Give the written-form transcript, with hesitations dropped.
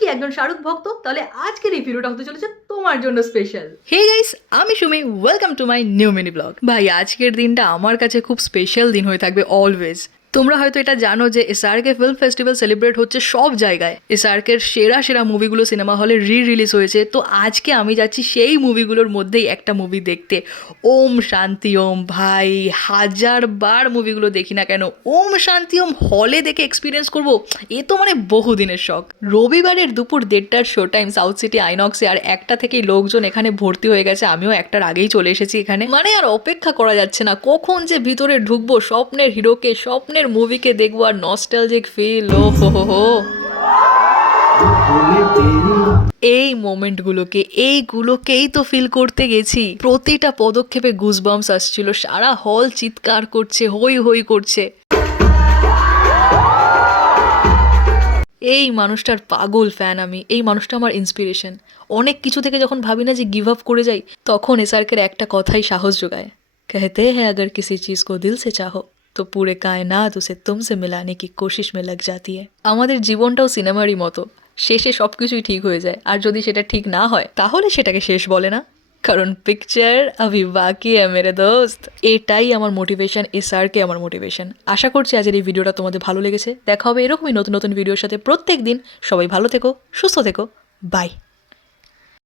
কি একজন শাহরুখ ভক্ত? তাহলে আজকের এই ভিডিওটা হতে চলেছে তোমার জন্য স্পেশাল। হে গাইস, আমি Sumi, welcome to my new mini vlog. ভাই, আজকের দিনটা আমার কাছে খুব স্পেশাল দিন হয়ে থাকবে অলওয়েজ। তোমরা হয়তো এটা জানো যে এসআরকে ফিল্ম ফেস্টিভ্যাল সেলিব্রেট হচ্ছে সব জায়গায়। এসআরকের সেরা সেরা মুভিগুলো সিনেমা হলে রিলিজ হয়েছে। তো আজকে আমি যাচ্ছি সেই মুভিগুলোর মধ্যেই একটা মুভি দেখতে, ওম শান্তি ওম। ভাই, 1000বার মুভিগুলো দেখি না কেন, ওম শান্তি ওম হলে দেখে এক্সপিরিয়েন্স করব, এ তো মানে বহুদিনের শখ। রবিবারের দুপুর 1:30টার শো টাইম সাউথ সিটি আইনক্সে, আর 1টা থেকেই লোকজন এখানে ভর্তি হয়ে গেছে। আমিও 1টার আগেই চলে এসেছি এখানে। মানে আর অপেক্ষা করা যাচ্ছে না, কখন যে ভিতরে ঢুকবো, স্বপ্নের হিরোকে, স্বপ্নের মুভিকে দেখবো, আর নস্টালজিক ফিল। ও হো হো হো। এই মোমেন্টগুলোকে, এইগুলোকেই তো ফিল করতে গেছি। প্রতিটা পদক্ষেপে গুজবাম্পস আসছিল, সারা হল চিৎকার করছে, হই হই করছে। এই মানুষটার পাগল ফ্যান আমি, এই মানুষটা আমার ইন্সপিরেশন। অনেক কিছু থেকে যখন ভাবি না যে গিভ আপ করে যাই, তখন এসআরকের একটা কথাই সাহস যোগায়। कहते हैं अगर किसी चीज़ को दिल से चाहो তো পুরে কায়নাত উসে তুমসে মিলানে কি কোশিশ মে লাগ জাতি হ্যায়। আমাদের জীবনটাও সিনেমারই মতো, শেষে সব কিছুই ঠিক হয়ে যায়। আর যদি সেটা ঠিক না হয়, তাহলে সেটাকে শেষ বলে না, কারণ পিকচার আভি বাকি হ্যায় মেরে দোস্ত। এটাই আমার মোটিভেশন, এসআরকে আমার মোটিভেশন। আশা করছি আজকের এই ভিডিওটা তোমাদের ভালো লেগেছে। দেখা হবে এরকমই নতুন নতুন ভিডিওর সাথে প্রত্যেক দিন। সবাই ভালো থেকো, সুস্থ থেকো, বাই।